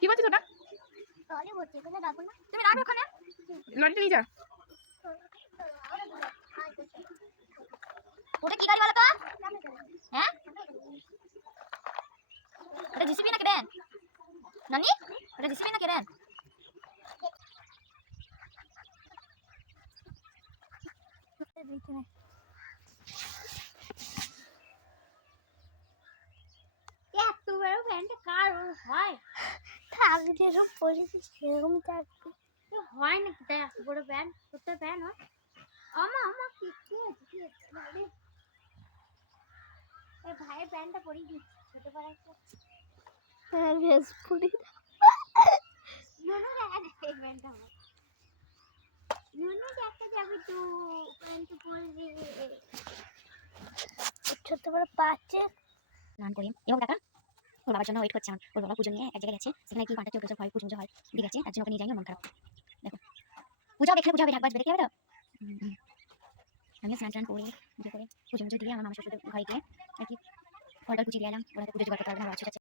কি বলছিস ওটা? তুমি রাখো ওখানে। লরিটা নিয়ে যা। ওটা কি গাড়ি তো হ্যাঁ? ওটা জিসিবি না কেন নানি ওটা জিসিবি না কেন এত বড় প্যান্ট কার হয়? আগে যেরকম পরেছি সেরকম থাকবে হয় নাকি? তাই এত বড় প্যান্ট তোর প্যান্ট হয়। আমা আমা কি কি আছে, কি আছে? ভাই এই ভাইয়ের প্যান্টটা পরিয়ে দিচ্ছি ছোট পাড়া একটা হ্যাঁ বেশ পরি নুনু দেখা যাচ্ছে এই প্যান্টটা আমার নুনু দেখা যাবে তো প্যান্ট পরবে ছোট বড় পাচ্ছে। স্নান করি। এবং দেখা ওর বাবার জন্য ওয়েট করছে আমার। ওর বাবা পুজো নিয়ে এক জায়গায় গেছে। সেখানে কি পাঁচটা চোখ হয় পুজো হয়। ঠিক আছে, তার জন্য ওকে নিয়ে যাই মন খারাপ। দেখো। পূজা এখানে পূজা হবে ঢাক বাজবে দেখে হবে তো? আমি। স্নান টান করে, পুজো করে পুজো দিয়ে আমার মামা শ্বশুর ঘরে গিয়ে আর কি দিয়ে এলাম ওরা পুজো জোগাড় করতে পারবে